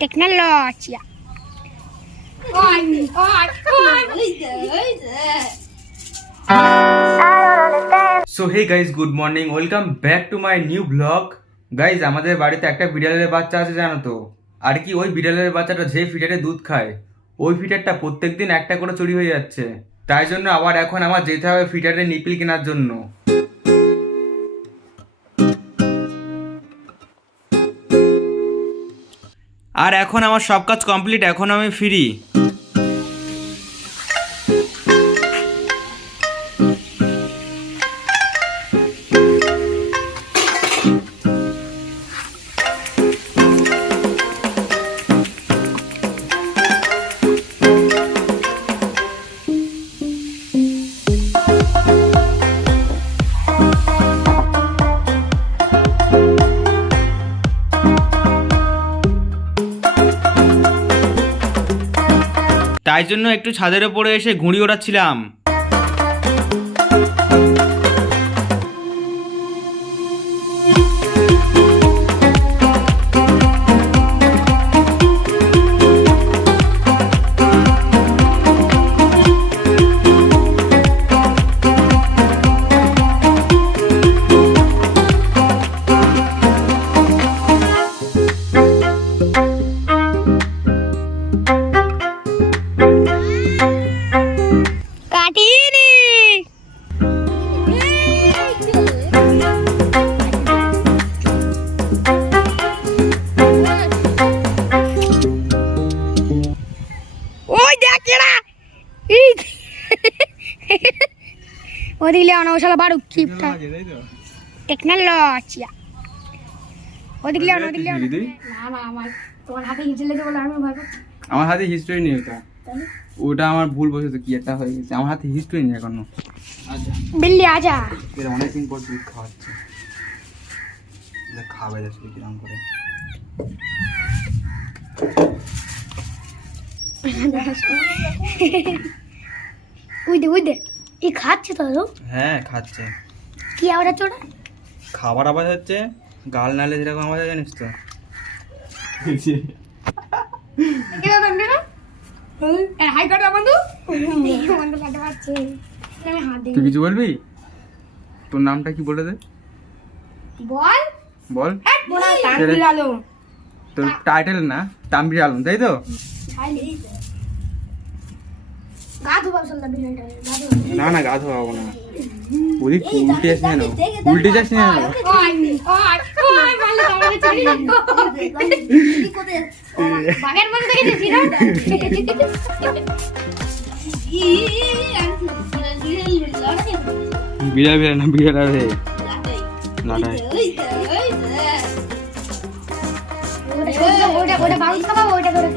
Technology. So hey guys, good morning, welcome back to my new blog. Guys, আমাদের বাড়িতে একটা বিড়ালের বাচ্চা আছে জানো তো। আর কি ওই বিড়ালের বাচ্চাটা যে ফিডারে দুধ খায়, ওই ফিডারটা প্রত্যেকদিন একটা করে চুরি হয়ে যাচ্ছে। তাই জন্য আবার এখন আমার যেতে হবে ফিডারে নিপিল কেনার জন্য। আর এখন আমার সব কাজ কমপ্লিট, এখন আমি ফ্রি। তাই জন্য একটু ছাদের ওপরে এসে ঘুড়ি ওড়াচ্ছিলাম। ওদিকে অনবসলা বারুক চিপটা টেকনোলজি। ওদিকে না আমার তোমার হাতে হিস্ট্রি লেগে বলে আমি ভাবো আমার হাতে হিস্ট্রি নেই, ওটা আমার ভুল বসেছে, কি একটা হয়ে গেছে। আমার হাতে হিস্ট্রি নেই এখনো। আচ্ছা বিল্লি আজা, এর অনেকদিন পর দুধ খাওয়াচ্ছে, খাবে দেখি কিরম করে। উইদে এই খাচ্ছে তো? হ্যাঁ খাচ্ছে। কি আওয়াজ হচ্ছে ওটা? খাবার আওয়াজ হচ্ছে, গাল নালে যেরকম আওয়াজ হয় জানিস তো। হাই করো বন্ধু, বন্ধু কাটে পাচ্ছে। আমি হাত দিই। তুই কিছু বলবি? তোর নামটা কি বলে দে। বল বল। তানভীর আলম। তোর টাইটেল না তানভীর আলম, তাই তো? না না, গা ধোয়াবো না। বলি উল্টে যাস না, উল্টে যাস না। বিড়াল বিড়াল না, বিড়াল রে লাটাই। ওটা বাউন্স খাওয়া, ওটা করে